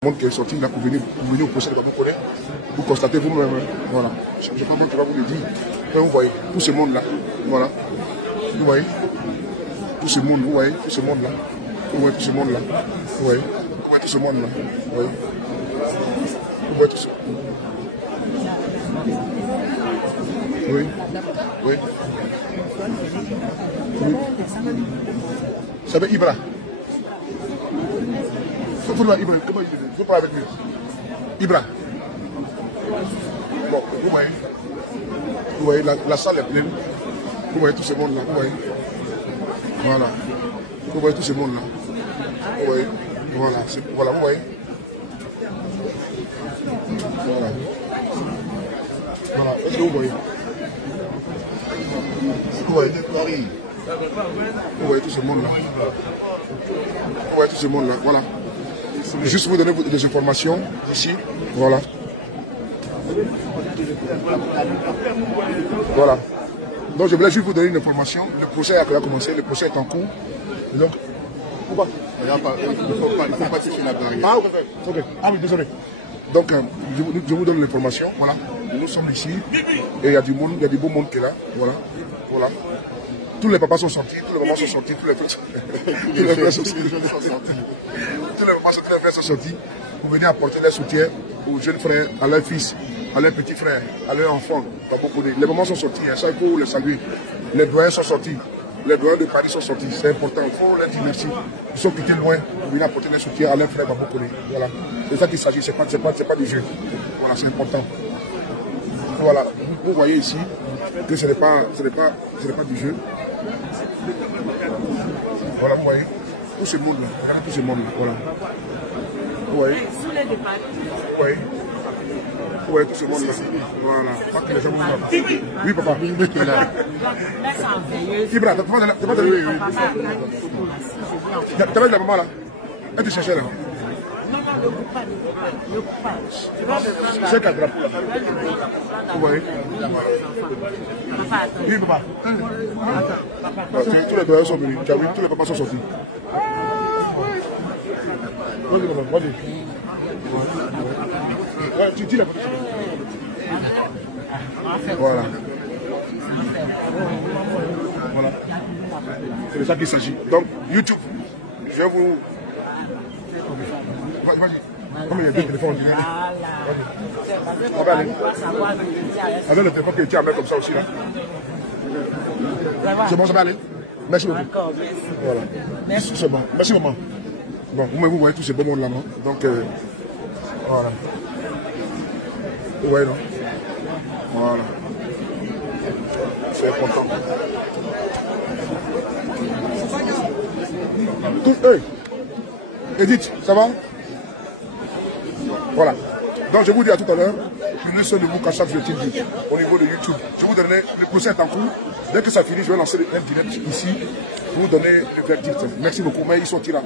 Le monde qui est sorti là pour venir au procès de Baba Collé, vous constatez vous-même, voilà. Je ne sais pas moi qui va vous le dire. Mais vous voyez, tout ce monde là, voilà. Vous voyez, tout ce monde, vous voyez, tout ce monde là. Vous voyez tout ce monde là. Vous voyez, vous voyez tout ce monde là. Vous voyez. Vous voyez tout ce monde. Oui. Oui. Oui. Vous savez Ibra. Faut voir Ibra, comment il faut parler avec lui. Ibra. Bon, vous voyez la salle est pleine. Vous voyez tout ce monde là. Vous voyez. Voilà. Vous voyez tout ce monde là. Vous voyez. Voilà. Voilà, vous voyez. Voilà. Voilà. Est-ce que vous voyez? Vous voyez Paris. Vous voyez tout ce monde là. Vous voyez tout ce monde là. Voilà. Juste vous donner des informations ici. Voilà. Voilà. Donc je voulais juste vous donner une information. Le procès a commencé, le procès est en cours. Donc, pourquoi? Il ne faut pas toucher la barrière. Ah, ok. Ah oui, désolé. Donc, je vous donne l'information. Voilà. Nous sommes ici. Et il y a du monde, il y a du beau monde qui est là. Voilà. Voilà. Tous les papas sont sortis, tous les mamans sont sortis, tous les frères sont sortis. Tous les papas et les frères sont sortis pour venir apporter leur soutien aux jeunes frères, à leurs fils, à leurs petits frères, à leurs enfants. Les mamans sont sortis, ça il faut les saluer. Les doyens sont sortis, les doyens de Paris sont sortis, c'est important, il faut leur dire merci. Ils sont quittés loin pour venir apporter leur soutien à leurs frères Babokole. Voilà, c'est ça qu'il s'agit, c'est pas du jeu. Voilà, c'est important. Voilà, vous voyez ici que ce n'est pas du jeu. Voilà, vous voyez, tout ce monde là, regardez tout ce monde là, voilà. Vous voyez, vous voyez tout ce monde là, voilà, pas que les gens vous. Oui, papa, qui est là. Ibra, t'as pas de lui. T'as vu la maman là? Elle te cherchait là. Non, le coupable. C'est qu'un drapeau. Vous voyez? Oui, papa. Tous les doyens sont venus. Tu as vu, tous les papas sont sortis. Vas-y, maman, vas-y. Ouais, tu dis la photo. Voilà. Voilà. C'est de ça qu'il s'agit. Donc, YouTube, je vais vous... Vas-y. Comme il y a deux téléphones, on dirait. On va aller. Avec le téléphone qui est tiré comme ça aussi là. C'est bon, ça va aller. Merci beaucoup. D'accord, merci. Voilà. Merci. C'est bon. Merci maman. Bon, vous voyez tous ces beaux mondes là, non? Donc, voilà. Vous voyez, non? Voilà. C'est important. Hey, Edith, ça va? Voilà. Donc je vous dis à tout à l'heure, prenez soin de vous quand chaque jeudi au niveau de YouTube. Je vous donnerai, le procès est en cours. Dès que ça finit, je vais lancer un direct ici pour vous donner le verdict. Merci beaucoup. Mais ils sont là.